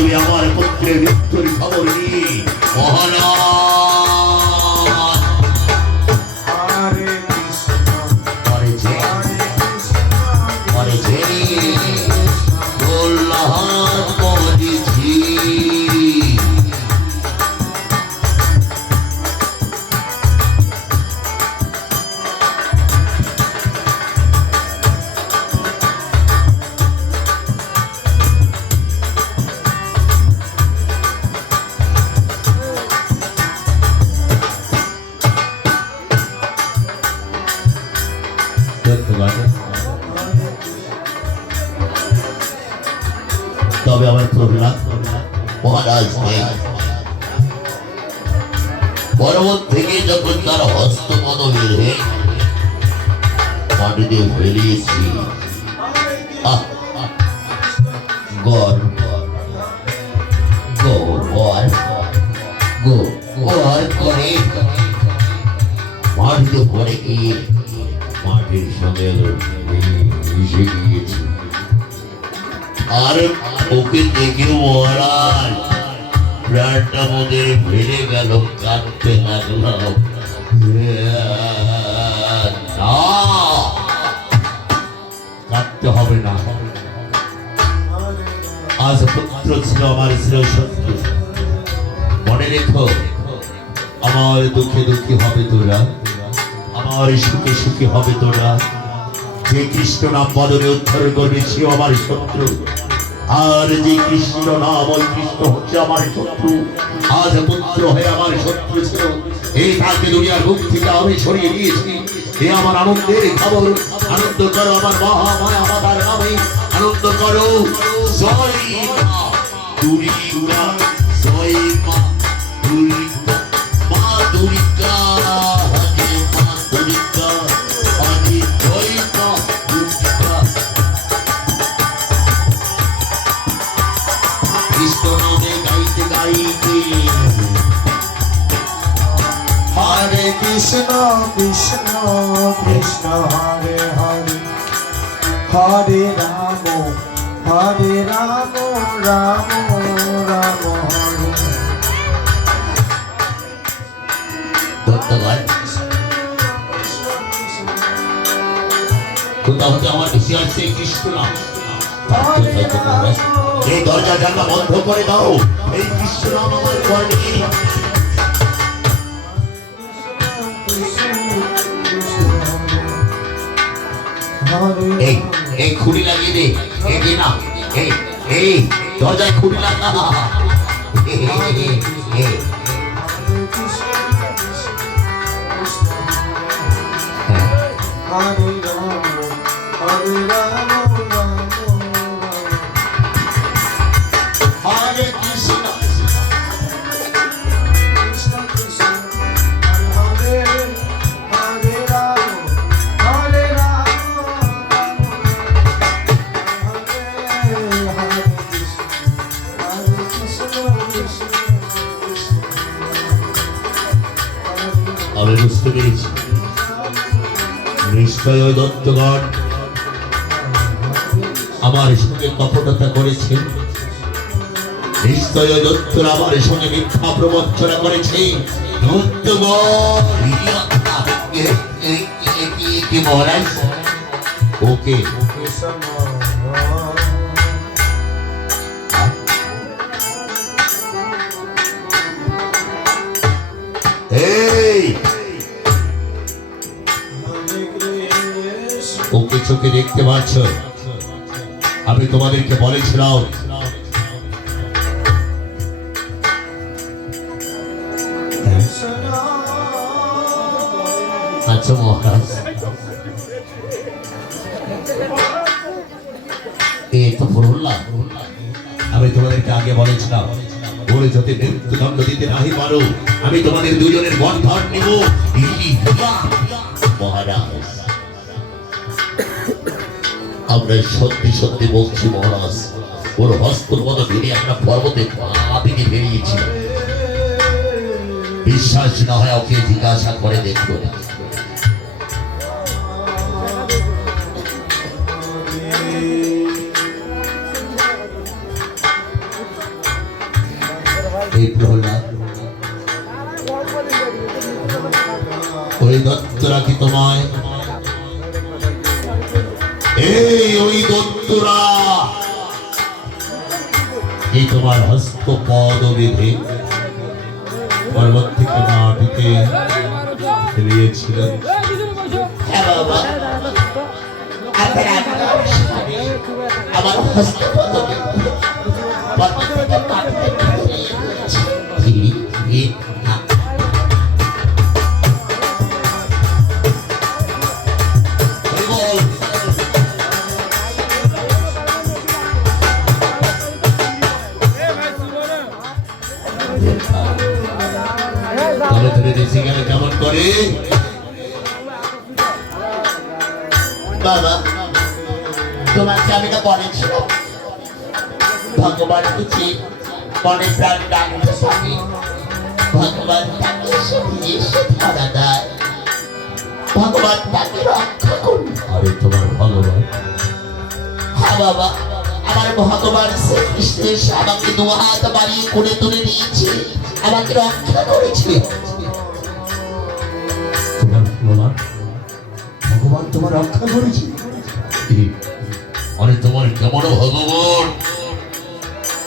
তুমি আমার পুত্রের মৃত্যুর খবর নিয়ে তবে আমার প্রহ্লাদ মহারাজ নেই। পর্বত থেকে যখন তার হস্তপদ বেঁধে মাটিতে ফেলিয়েছি, করে মাটিতে পড়ে গিয়ে মাটির সঙ্গে মিশে গিয়েছি। আর ওকে দেখে মহারাজ প্রাণটা মধ্যে ফেলে গেল, কাঁদতে লাগলাম। কাঁদতে হবে না, আজ পুত্র ছিল আমার ছিল শত্রু। মনে রেখো, আমার দুঃখে দুঃখী হবে তোরা, আমার সুখে সুখী হবে তোরা। যে কৃষ্ণ নাম বদলে উদ্ধার করবে সে আমার শত্রু, আর যে কৃষ্ণ নাম ওই কৃষ্ণ হচ্ছে আমার শত্রু। আজ পুত্র হয়ে আমার শত্রু ছিল, এই তাকে দুনিয়ার মুখ থেকে আমি সরিয়ে দিয়েছি। এ আমার আনন্দের খবর। আনন্দ করো আমার মহামায়া মাতার নামে, আনন্দ করো। জয় মা দুর্গা, জয় মা দুর্গা, মা দুর্গা, হরে মা দুর্গা, হরে জয় মা দুর্গা। কৃষ্ণ নামে গাইতে গাইতে হরে কৃষ্ণ কৃষ্ণ কৃষ্ণ হরে হরে, হরে রাম রাম রাম হরে। ধন্যবাদ। কোথাও হতে আমার বেশি আসছে কৃষ্ণ নাম। এই দরজা জানলা বন্ধ করে দাও, এই কৃষ্ণ নাম আমার কর্ণে। এই খুঁড়ি লাগিয়ে দে, এই না, এই দরজায় খুঁড়ি লাগা। হরে রাম হরে রাম হরে কৃষ্ণ কৃষ্ণ কৃষ্ণ হরে হরে রাম হরে রাম হরে কৃষ্ণ কৃষ্ণ কৃষ্ণ। আমি বুঝতে পেরেছি, নিশ্চয় ওই দত্তগণ আমার সঙ্গে কপটতা করেছে। নিশ্চয় ওই দত্তর আমার সঙ্গে মিথ্যা প্রবঞ্চনা করেছে। মহারাজ ওকে ওকে চোখে দেখতে পাচ্ছ? আমি তোমাদেরকে বলেছিলাম আচ্ছা মহারাজ, এই তো প্রহ্লাদ, আমি তোমাদেরকে আগে বলেছিলাম ওরে যদি মৃত্যুদণ্ড দিতে নাহি পারো আমি তোমাদের দুজনের বন্ধন নেব। মহারাজ আমরা সত্যি সত্যি বলছি মহারাজ, ওর হস্তর মতো বেরিয়ে আমরা পর্বতে পা থেকে বেরিয়েছি। বিশ্বাস না হয় ওকে জিজ্ঞাসা করে দেখো। এই প্রহ্লাদ, ওই দত্তরা কি তোমায়, এই ওই দত্তরা এই তোমার হস্ত পদ বেঁধে পর্বত থেকে মাটিতে ফেলিয়েছিলেন? হ্যাঁ বাবা, আমার হস্ত পদকে পর্বত থেকে মাটিতে ফেলিয়েছে। তবে ধরে দেশে গেলে কেমন করে? বাবা, তোমাকে আমি না বলেছিলাম ভগবান কিছু মনে প্রাণ ডাকতে থাকে, ভগবান তাকে এসে ধরা দেয়, ভগবান তাকে রক্ষা করবে। আরে তোমার ভগবান? হ্যাঁ বাবা, আমার ভগবান শ্রীকৃষ্ণ এসে আমাকে দু হাত বাড়িয়ে করে তুলে নিয়েছে, আমাকে রক্ষা করেছে। তোমার ভগবান? ভগবান তোমার রক্ষা করেছে? আরে তোমার কেমন ভগবান?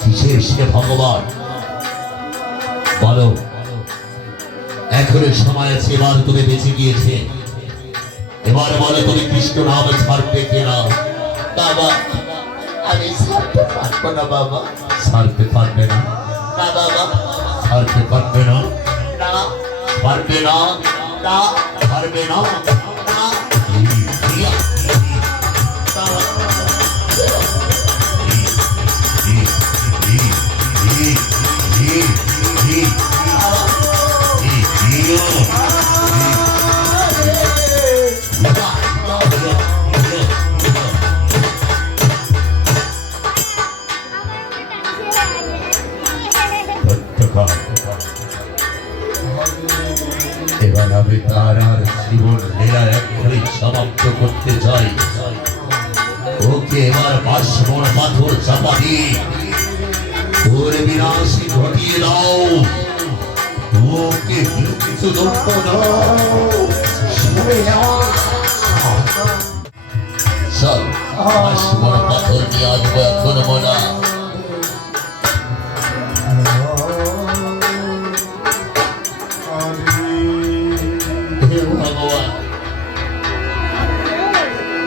কিসের সে ভগবান বলো? এখনো সময় আছে, এবার তুমি বেঁচে গিয়েছে, এবার বলো তুমি কৃষ্ণ নাম ছাড়বে কিনা? বাবা, আমি ছাড়তে পারবো না বাবা। ছাড়তে পারবে না? না বাবা, ছাড়তে পারবে না? না পারবে না? না পারবে না? না এবার আমি তার আর জীবন লীলা এক্ষুনি সমাপ্ত করতে চাই। ওকে এবার বাসমর পাথর চাপা দিয়ে ওর বিনাশী ঘটিয়ে দাও, ওকে কিছু দুঃখ দাও। চল, বাসমর পাথর নিয়ে আসবো এখন মোনা। হে ভগবান,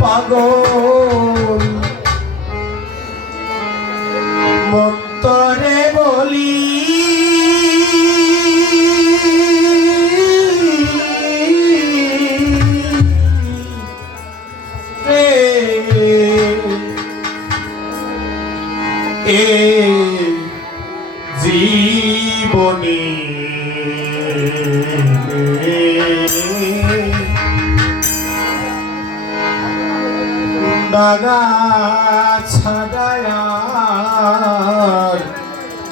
পাগল মন্তরে বলি এ জীবনী দাগা ছাড়ায়ার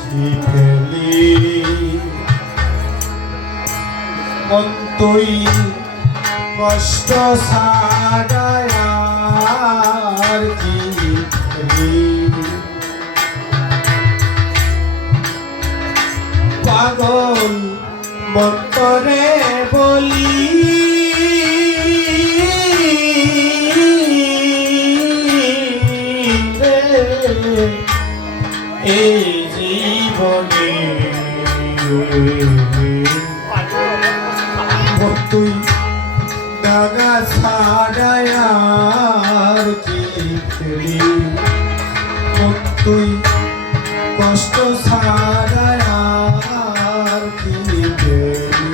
কি ফেলি মন্তই কষ্ট ছাড়ায়ার কি ফেলি পাগল মন্তরে বলি এই জীবনে তুই দাগা ছাড়ায়ার কি ফেরি তুই কষ্ট ছাড়ায়ার কি ফেরি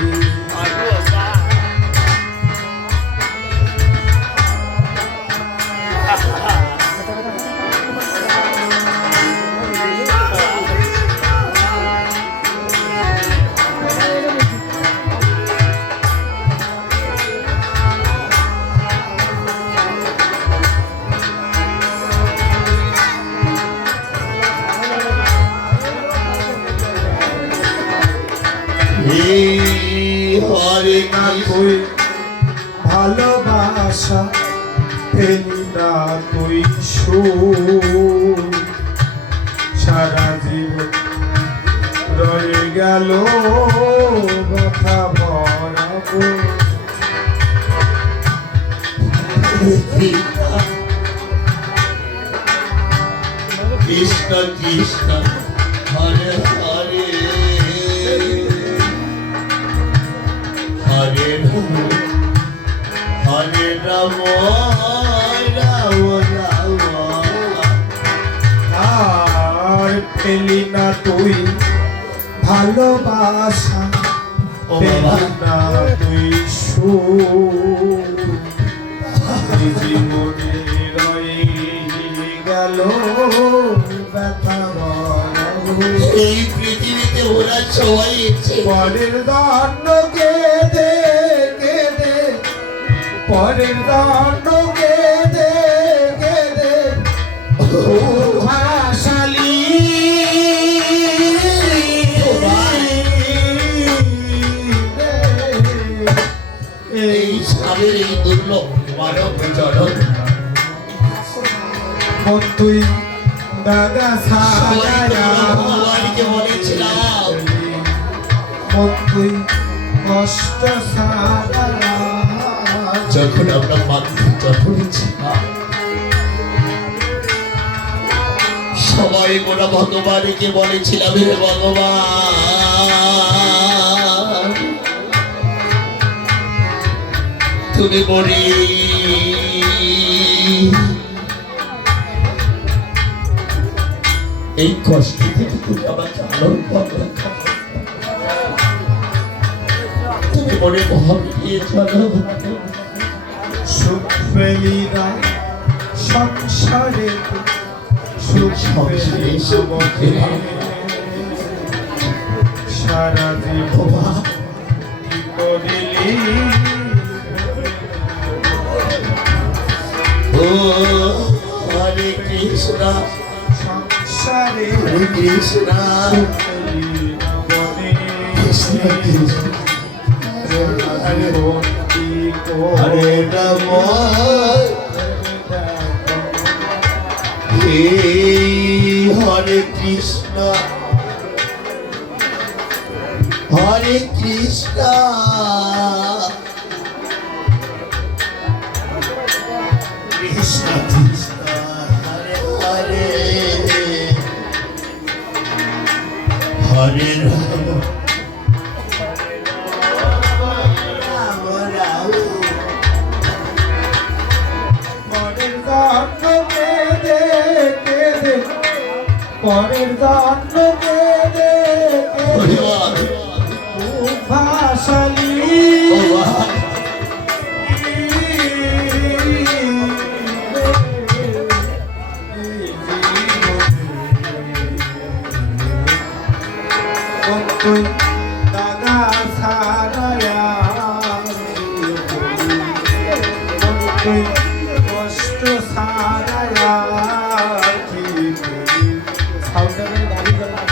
হরে কই ভালোবাসা পেলি না কই সারা জীবন রয়ে গেল ব্যথা ভরাবো কৃষ্ণ কৃষ্ণ হরে হরে হরে রাম হরে রাম রাম রাম আর পেলি না তুই ভালোবাসা ও পেলি বাবা। না তুই সুখ জীবনে রয়ে গেল ব্যথা ভরাবো এই পৃথিবীতে ওরা সবাই এসেছে পরের দণ্ড কেঁদে কেঁদে পরের দণ্ড কেঁদে কেঁদে ভাসালি এই স্বামীর এই দুর্লভ মানব চরণ মন তুই দাদা সবাই তো সারা ভগবানকে বলেছিলাম মন তুই কষ্ট সারা যখন আমরা মাতৃত্ব করেছিলাম সবাই গোটা ভগবানকে বলেছিলাম হে ভগবান তুমি বলি এই কষ্ট থেকে তুমি আমাকে আলোর তুমি মনে মহাবী দিয়ে চলো সুখ পেলি না সংসারে সুখ পেলি জীবনে সারা জীবন কি করিলি ও হরে কৃষ্ণ সংসারে হরে কৃষ্ণ সুখ পেলি না বনে কৃষ্ণ কৃষ্ণ সারা জীবন কি হরে রাম হে হরে কৃষ্ণ হরে কৃষ্ণ কৃষ্ণ কৃষ্ণ হরে হরে হরে রাম রাম রাম পরের দণ্ড কেঁদে কেঁদে পরের দণ্ড কেঁদে কেঁদে ভাসালি তুই দাদা সারায়া তুই কষ্ট সারায়া সাউন্ডারে গাড়ি চালা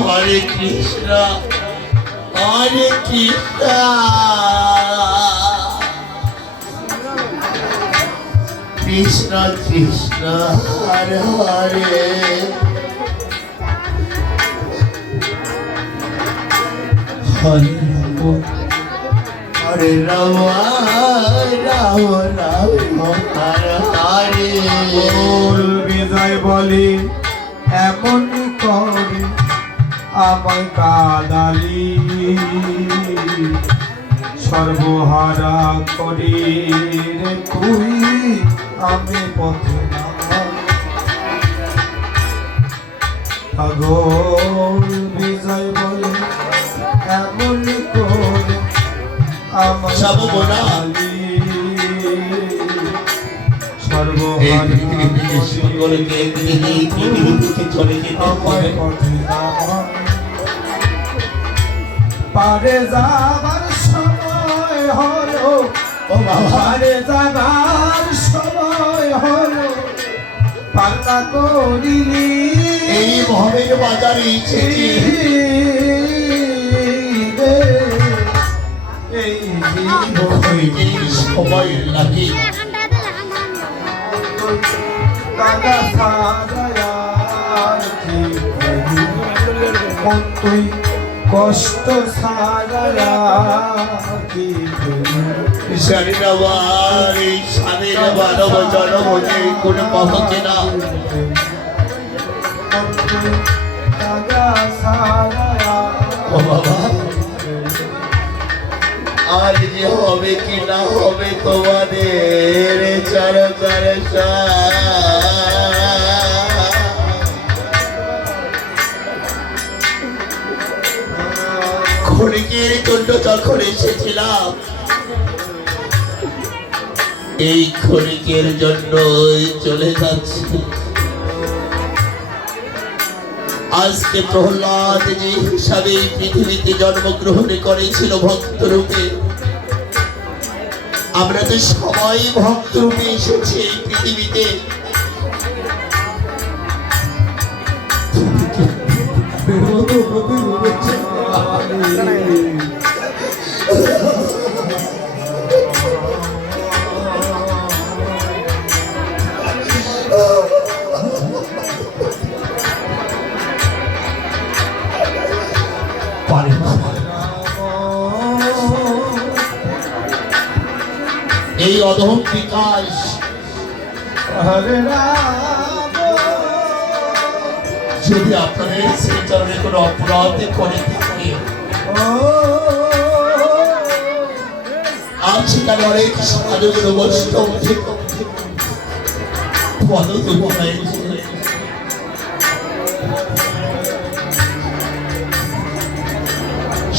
হরে কৃষ্ণ হরে কৃষ্ণ কৃষ্ণ কৃষ্ণ হরে হরে হরে রাম হরে রাম রাম রাম হরে হরে বল বিজয় বলে এমন করে আমায় কাদালি সর্বহারা করে রে তুই আমি পথে পাগল বিজয় বলে এমন করে আমায় যাবো বোনা। কাদালি এই পৃথিবী থেকে সকলকে এই পৃথিবী থেকে চলে যেতে হবে পারে যাবার সময় হলো পারে যাবার সময় হলো পাল্টা করিলি এই ভবের বাজারে এসেছি এই জীবনে এই সময় লাগে দাদা সারা কি মন তুই কষ্ট সারা কি জানি না আমার এই স্বামীর মানব জনম নেই কোনো পথে না দাদা সারা ও বাবা আজ যে হবে কি না হবে তোমাদের চরকার খড়িকের জন্য যখন এসেছিলাম এই খড়িকের জন্য চলে যাচ্ছি আজকে প্রহ্লাদ যে হিসাবে এই পৃথিবীতে জন্মগ্রহণ করেছিল ভক্ত রূপে আমরা তো সবাই ভক্ত রূপে এসেছি এই পৃথিবীতে পারে না এই অধম বিকাশ হরে রাম যদি আপনাদের শ্রীচরণে কোনো অপরাধ করে থাকে আজ সেখানে অনেক সাধুগুলো বৈষ্ণব পদতুল্য হয়েছে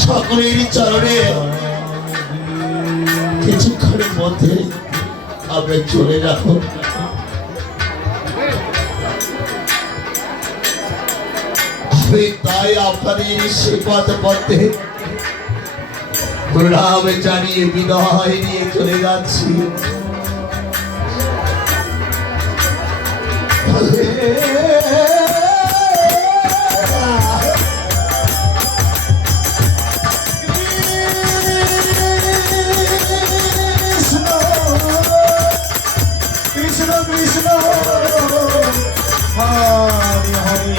সকলের চরণে কিছুক্ষণের মধ্যে আমরা চলে যাব আমি তাই আপনাদের সেবাত পথে প্রণাম জানিয়ে বিদায় নিয়ে চলে যাচ্ছি কৃষ্ণ কৃষ্ণ হরে হরে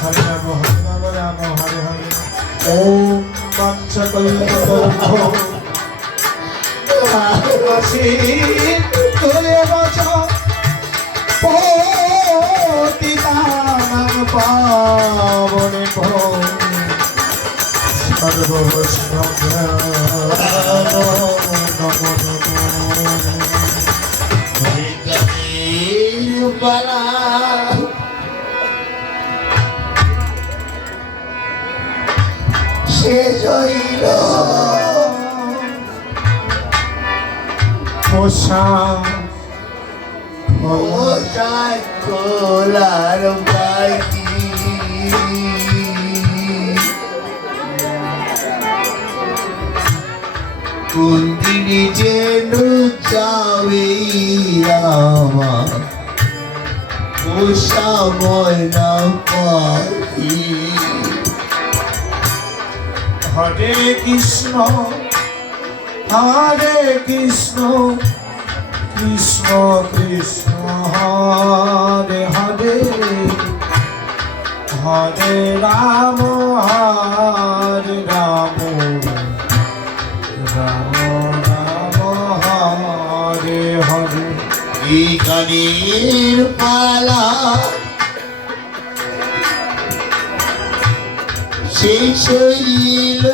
হরে রাম রাম হরে হরে ওম পঞ্চকল্পতরুভ্যো তুলে বচ পতিতানাং পাবনে ভো সর্ববৈষ্ণভ্যো নমো নমো বালা শেষ হইল পোশাক খোলার বাকি কোন দিনই যেন যাবে আমার সময় না পাই হরে কৃষ্ণ কৃষ্ণ কৃষ্ণ হরে হরে হরে রাম রাম রাম হরে হরে এই গানের পালা শেষ হইল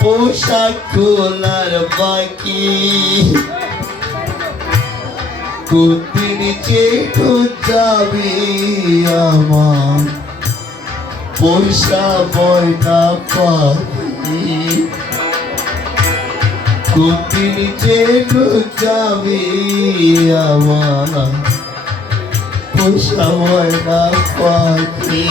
পোশাক খোলার বাকি কোনদিন চেটো যাবে আমার পয়সা বয়না পাখি কোনদিন চেটো যাবে আমার পয়সা বয়না পাখি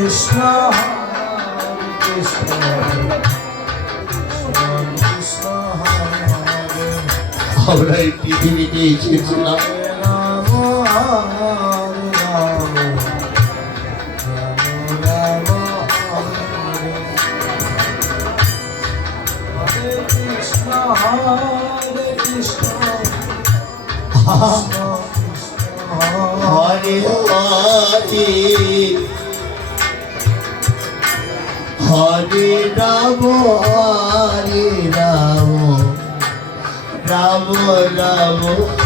Krishna, Krishna, আমরা এই পৃথিবীতে এসেছিলাম রাম রাম রাম হরে হরে কৃষ্ণ কৃষ্ণ হরে হরে হরে রাম রাম রাম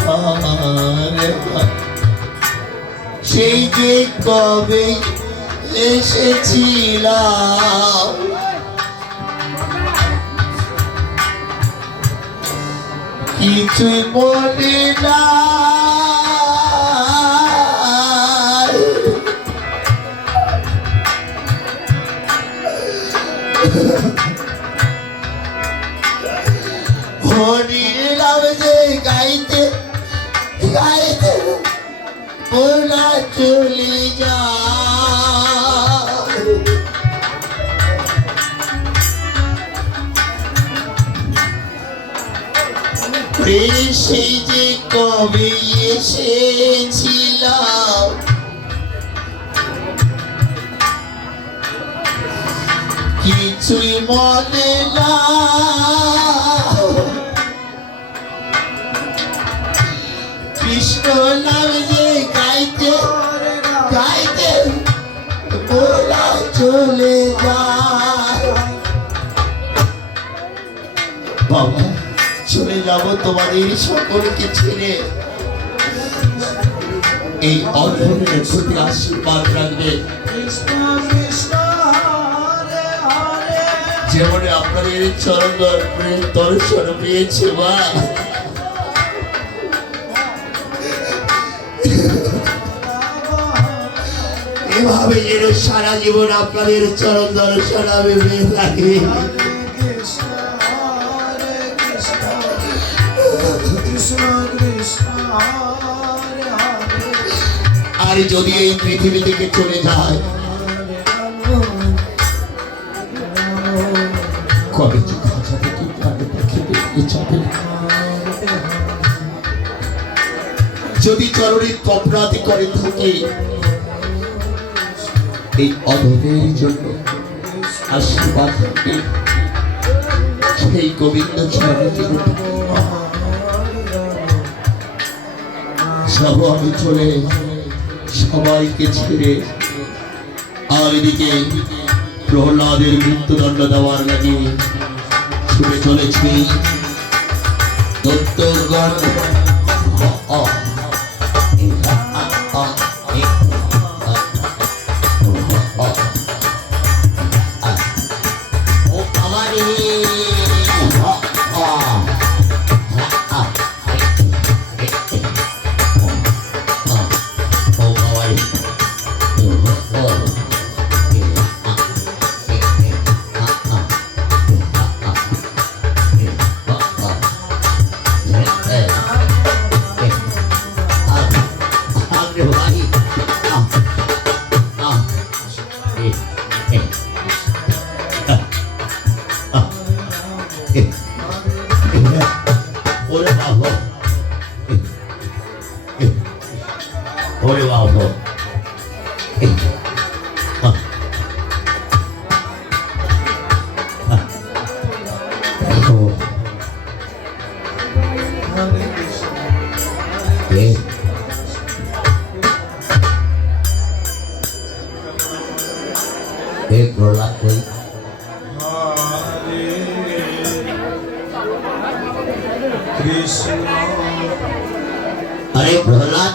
হরে হরে। সেই যে কবে এসেছিলাম কিছুই মনে না হরির নাম যে গাইতে গাইতে বলা চলে যায় সেই যে কবে এসেছিলাম কিছুই মনে না কৃষ্ণ নাম যে গাইতে গাইতে বলা চলে যায়। বাবা চলে যাব তোমাদের সকলকে ছেড়ে, এই অধমের প্রতি আশীর্বাদ রাখবে যেমন আপনাদের চরণ দর্শন পেয়েছে মা, এভাবে যেন সারা জীবন আপনাদের চরণ দর্শন আমি পেয়ে থাকি। আর যদি এই পৃথিবী থেকে চলে যায় কবে যে খাঁচা থেকে প্রাণে পাখি বেরিয়ে যাবে, যদি চরণের তপরাতি করে থাকে এই অধমের জন্য আশীর্বাদ থাকবে সেই গোবিন্দ চরণে সব আমি চলে সবাইকে ছেড়ে আর এদিকে প্রহ্লাদের মৃত্যুদণ্ড দেওয়ার লাগে ছুটে চলেছি দত্তগণ। Ore bajo. एक रोला कोई कृष्ण अरे प्रहलाद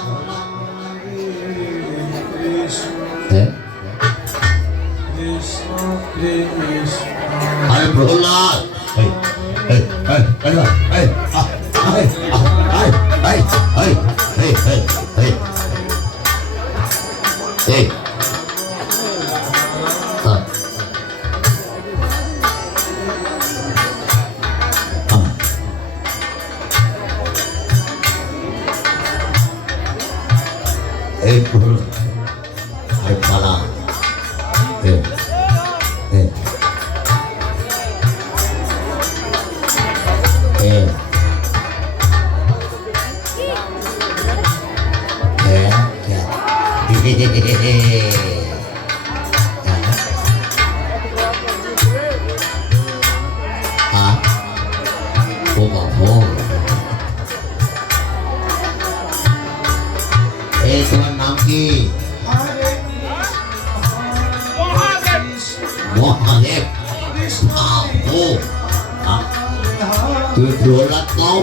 है अरे प्रहलाद বাবা এই তোমার নাম কি Hare মহাদেব ও তুমি প্রহ্লাদ নাও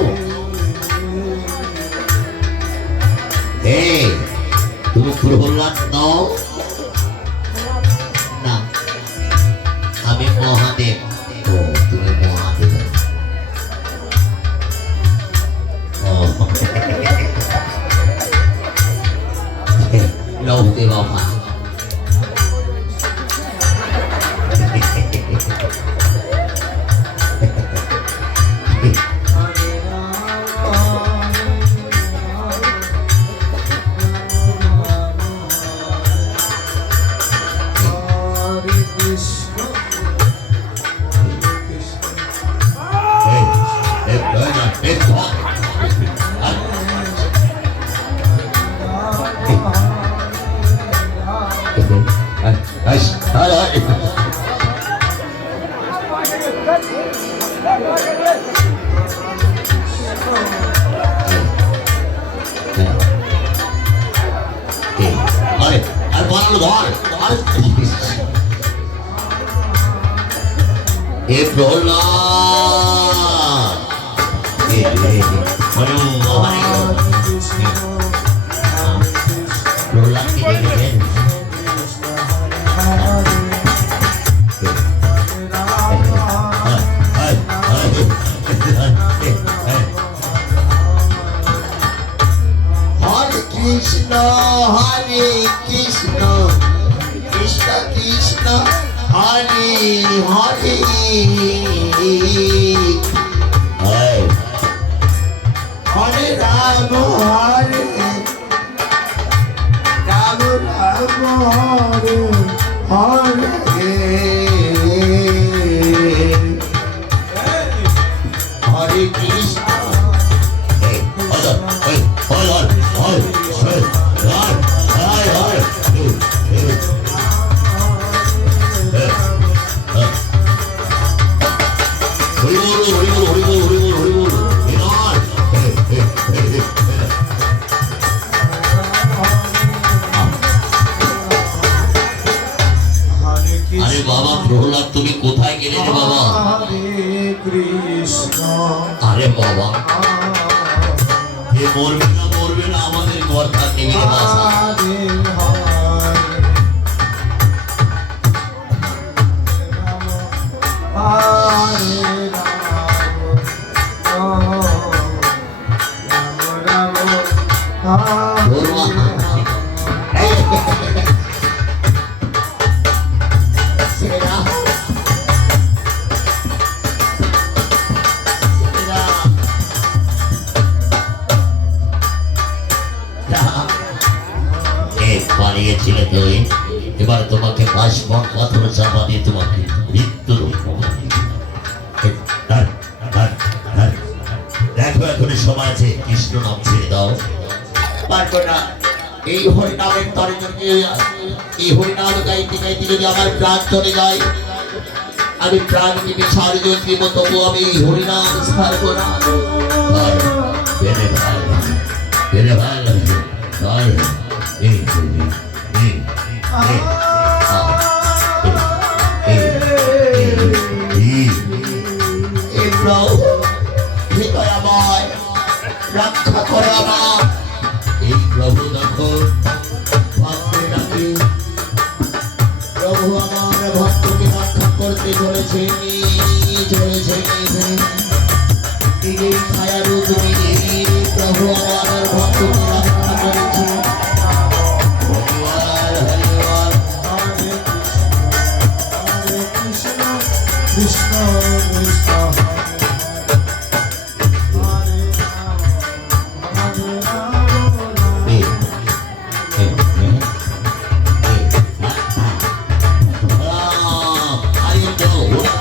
এই তুমি প্রহ্লাদ নাও না আমি মহাদেব ও তুমি মহাদেব ও লৌহদেব বাবা এ প্রহ্লাদ প্রহ্লাদ কি দেখলেন হরে কৃষ্ণ কৃষ্ণ কৃষ্ণ হরে হরে হরে রাম হরে রাম রাম হরে হরে হরে কৃষ্ণ আরে বাবা প্রহ্লাদ তুমি কোথায় গেলে রে বাবা আরে বাবা এ মরবে না আমাদের ঘর থাকতে গেলে বাসা পালিয়েছিলে তুই এবার তোমাকে বাসবন পাথর চাপা দিয়ে তোমাকে মৃত্যুর দেখো এখনই সময় আছে কৃষ্ণ নাম ছেড়ে দাও পারবো না এই হরিনামের তরে যদি এই হরিনাম গাইতে গাইতে যদি আমার প্রাণ চলে যায় আমি প্রাণ দিবি ছাড়ে যদি দিব তবু আমি এই হরিনাম ছাড়বো না বেড়ে ভালো এই রক্ষা করে আমার এই প্রভু দেখো ভক্তের ডাকে প্রভু আমার ভক্তকে রক্ষা করতে চলেছে তিনি ছায়ারূপ প্রভু আমার ভক্তকে রক্ষা করেছে Krishna Krishna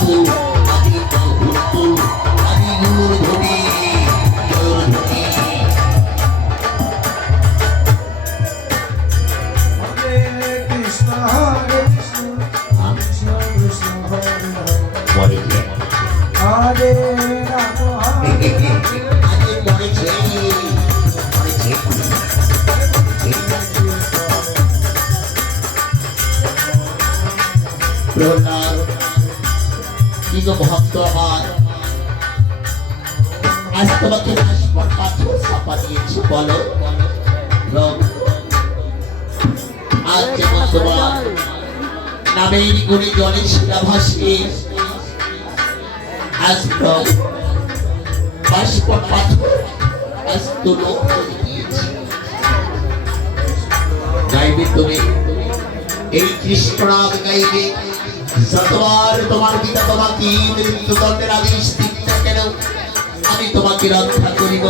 Oh আরে মরেছে মরেছে প্রহ্লাদ কি গো ভক্ত আমার আজ তোমাকে আসবার পাথর চাপা দিয়েছি বলো রব আজ যেমন তোমার নামের গুণে জলে শিলা ভাসে আজ রব আসবার পাথর আজ তুলো করে দিয়েছি গাইবে তুমি এই কৃষ্ণ নাম গাইবে যতবার তোমার পিতা তোমাকে মৃত্যুদণ্ডের আদেশ দিন না কেন আমি তোমাকে রক্ষা করিব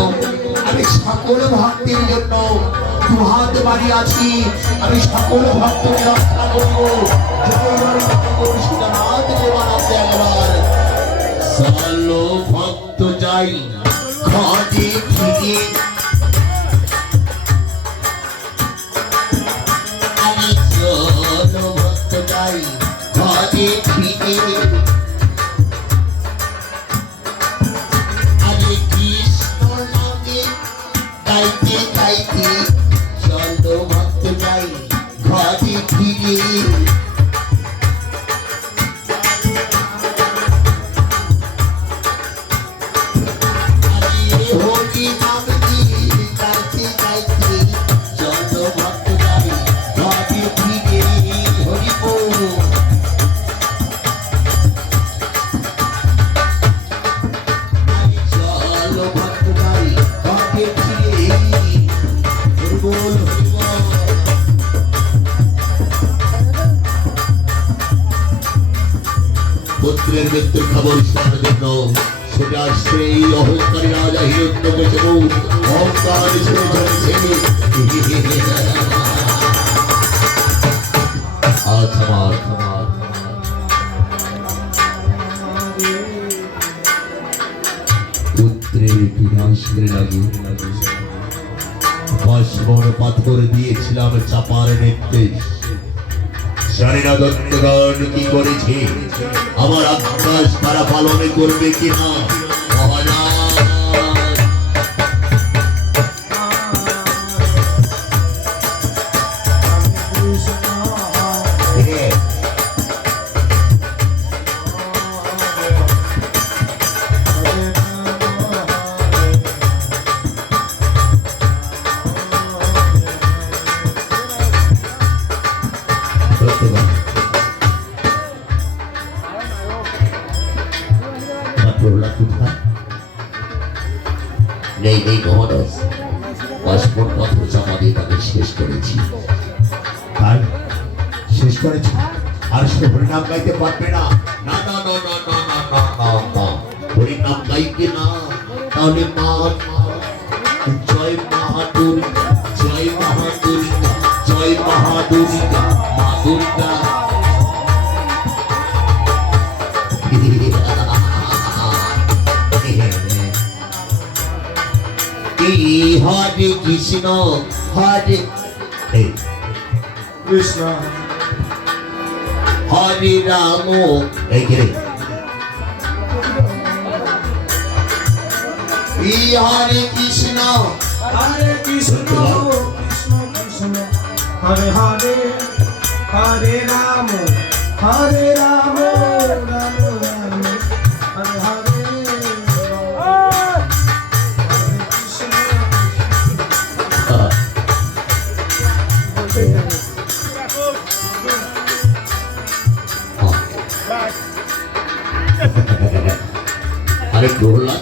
আমি সকল ভক্তের জন্য দুহাত বাড়ি আছি আমি সকল ভক্তকে রক্ষা করব চলো ভক্ত যাই ঘরে ফিরে আমি চলো ভক্ত যাই ঘরে ফিরে আরে কৃষ্ণ নামে গাইতে গাইতে চলো ভক্ত যাই ঘরে ফিরে আরে হরি নাম দিয়ে গাইতে গাইতে চলো ভক্ত যাই ঘরে ফিরে হরি বল চলো ভক্ত যাই ঘরে ফিরে হরি বল হরি বল পুত্রের মৃত্যুর খবর শোনার জন্য ছুটে আসছে এই অহংকারী রাজা হিরণ্যকশিপু অহংকার ছেড়ে ধরেছে আজ আমার পুত্রের বিনাশের লাগে বর্ষবর পাথর দিয়েছিলাম চাপার নির্দেশ জানি না দত্তগণ কি করেছে আমার আকাশ তারা পালন করবে কিনা মহারাজ দত্তগণ প্রহ্লাদ কোথায় নেই নেই মহারাজ পাসপোর্ট পত্র জমা দিয়ে তাকে শেষ করেছি তাই শেষ করেছি আর সে হরিনাম গাইতে পারবে না না না না না না না না না না হরিনাম গাইবে না তাহলে মা জয় মহাদুর্গা জয় মহাদুর্গা জয় মহাদুর্গা মা দুর্গা হরে কৃষ্ণ হরে কৃষ্ণ হরে রাম এই কে হরে কৃষ্ণ হরে কৃষ্ণ কৃষ্ণ কৃষ্ণ হরে হরে হরে রাম হরে রাম রাম রাম হরে হরে আরে প্রহ্লাদ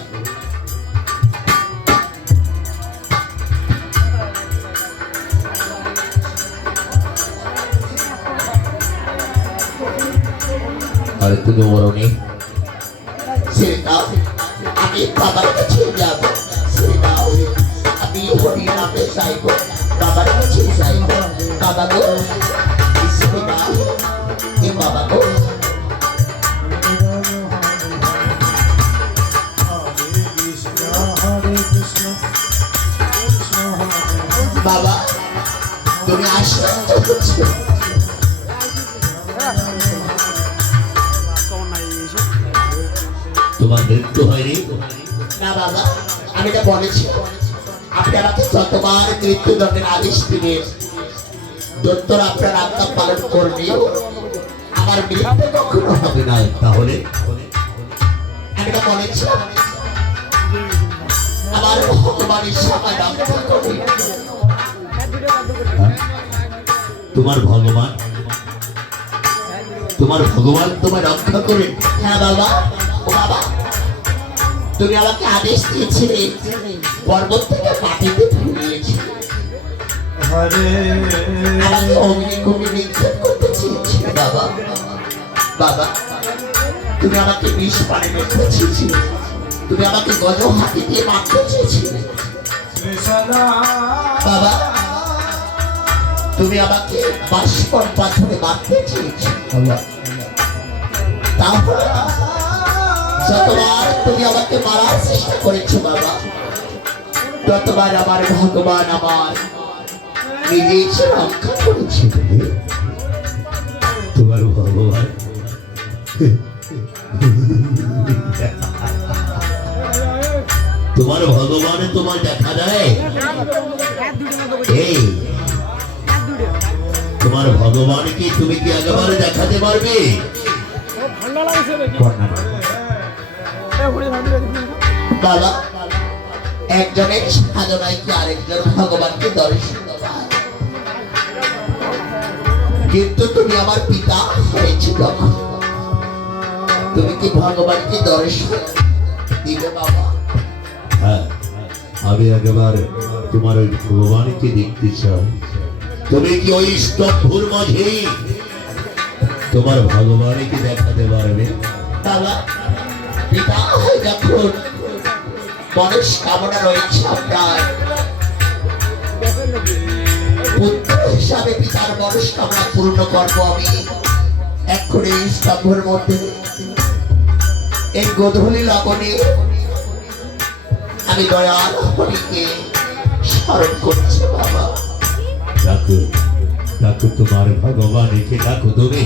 আরে তুমি মরনি আমি বাবার কাছে যাব আমি হরি নামে চাইব বাবার কাছে চাইব বাবা গো বাবা গো বাবা তুমি আশ্চর্য করছো তোমার মৃত্যু হয়নি না বাবা, আমি এটা বলেছি আপনি আমাকে যতবার মৃত্যুদণ্ডের আদেশ দিবেন যতর আপনার আজ্ঞা পালন করলেও আমার মৃত্যু কখনো হবে না। তাহলে আমি এটা বলেছিলাম আমার ভগবানের সেবা রক্ষা করবে। হ্যাঁ? তোমার ভগবান তোমার রক্ষা করে? হ্যাঁ বাবা, ও বাবা, তুমি আমাকে আদেশ দিয়েছিলে পর্বত থেকে মাটিতে ফিরিয়েছিলে, হরে আমাকে অগ্নিকুণ্ডে নিক্ষেপ করতে চেয়েছিলে বাবা। বাবা, তুমি আমাকে বিষ পানি মেখতে চেয়েছিলে, তুমি আমাকে গজ হাতি দিয়ে মারতে চেয়েছিলে কৃষ্ণ বাবা, তুমি আমাকে বাষ্পন পাথরে মারতে চেয়েছিলে। তারপরে যতবার তুমি আমাকে মারার চেষ্টা করেছো বাবা, ততবার আমার ভগবান আমার নিজে এসে রক্ষা করেছে। তোমার ভগবান তোমার ভগবানে তোমার দেখা দেয়? এই তোমার ভগবানকে তুমি কি একেবারে দেখাতে পারবে? বাবা, একজনের সাধনায় কি আরেকজন ভগবানকে দর্শন পায়? কিন্তু তুমি আমার পিতা হয়েছ যখন, তুমি কি ভগবানকে দর্শন দিবে বাবা? হ্যাঁ, আমি একেবারে তোমার ওই ভগবানকে দেখতে চাই। তুমি কি ওই স্তম্ভের মাঝে তোমার ভগবানকে দেখাতে পারবে? বাবা, পিতা হয়ে যখন মনস্কামনা রয়েছে আপনার, পুত্র হিসাবে পিতার মনস্কামনা পূর্ণ করব আমি। এখন এই স্তম্ভের মধ্যে এই গোধূলি লগনে আমি দয়াল হরিকে স্মরণ করছি বাবা। ডাকো ডাকো তোমার ভগবানকে, ডাকো তুমি।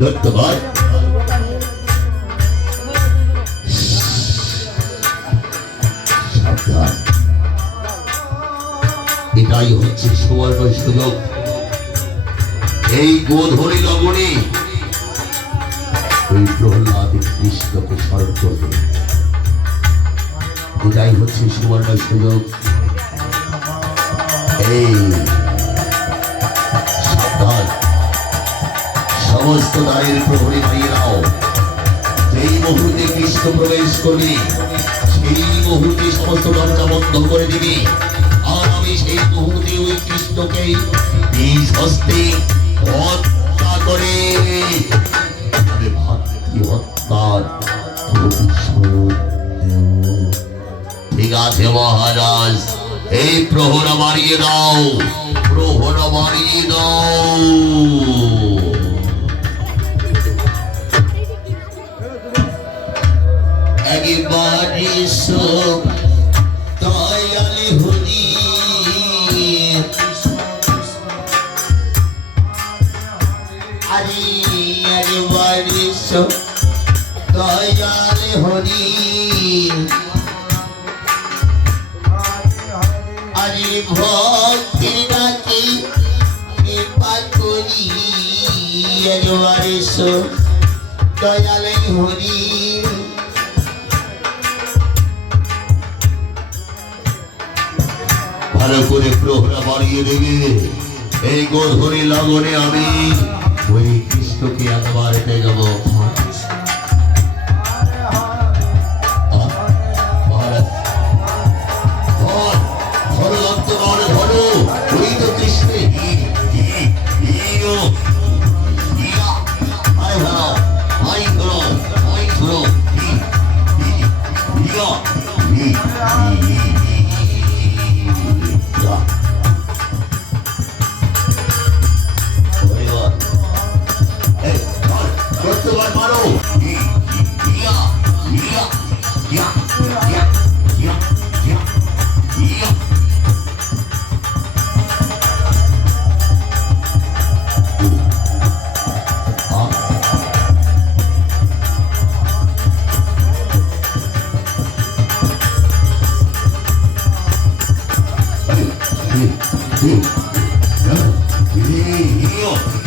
ধন্যবাদ। সাবধান, এটাই হচ্ছে সুবর্ণ সুযোগ। এই গোধূলি লগনে ওই প্রহ্লাদ কৃষ্ণকে স্মরণ করবে, এটাই হচ্ছে সুবর্ণ সুযোগ। এই সাবধান, সমস্ত দ্বারের প্রহরী ভাইয়েরাও যেই মুহূর্তে কৃষ্ণ প্রবেশ করবে সেই মুহূর্তে সমস্ত দরজা বন্ধ করে দিবে। আর আমি সেই মুহূর্তে ওই কৃষ্ণকে নিজ হস্তে হত্যা করে আমি ভাতৃ হত্যার প্রতিশোধ নেব। ঠিক আছে মহারাজ, এই প্রহরা মারিয়ে দাও, প্রহরা মারিয়ে দাও। একবারে সব দয়াল হরি, আরে একবারে সব দয়াল হরি, আরে ভক্তির ডাকে কৃপা করি, একবারে সব দয়াল হরি। ভালো করে প্রহরা বাড়িয়ে দেবে। এই গোধূলি লগনে আমি ওই কৃষ্ণকে একবার দেখাবো।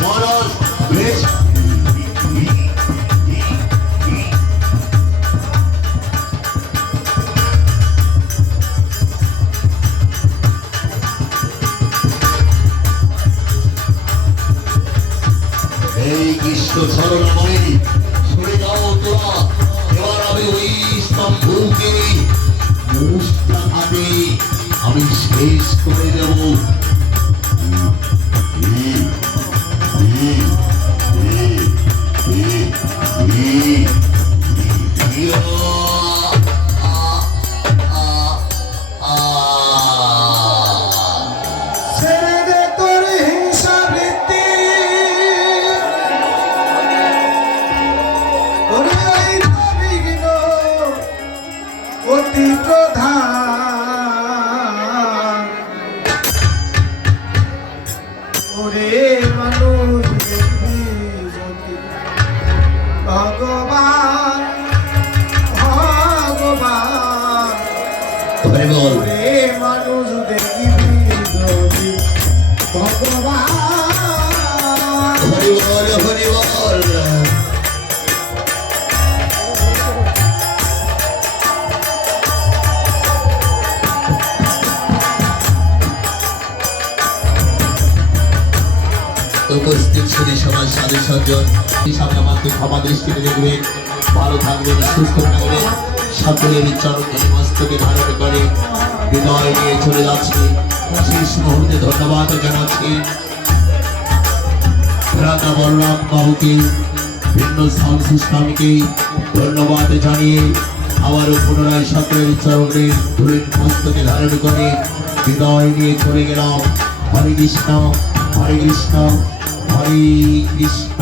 মহারাজ বেশ এই কৃষ্ণ সরণময়ী সরে যাও তোরা এবার আমি ওই স্তম্ভকে মুষ্টা হাতে আমি শেষ করে দেব ছেড়ে দে তোর হিংসা বৃত্তি ওরে ওই বিঘ্ন অতি প্রধান ওরে মানুষ দেখবি যদি ভগবান ভগবান হরি বল ওরে মানুষ দেখবি যদি ভগবান হরি বল হরি বল উপস্থিত শ্রী সমাজ সাধু সজ্জন সামনে আমাকে ক্ষমা দৃষ্টিতে দেখবেন ভালো থাকবেন সুস্থ থাকবেন সকলের চরণ ধরে মস্তকে ধারণ করে বিদায় নিয়ে চলে যাচ্ছে শেষ মুহূর্তে ধন্যবাদ জানাচ্ছি রাধা বলরাম বাবুকে ভিন্ন সাউন্ড সিস্টেমকে ধন্যবাদ জানিয়ে আবারও পুনরায় সকলের চরণে ধরে মস্তকে ধারণ করে বিদায় নিয়ে চলে গেলাম হরে কৃষ্ণ হরে কৃষ্ণ হরে কৃষ্ণ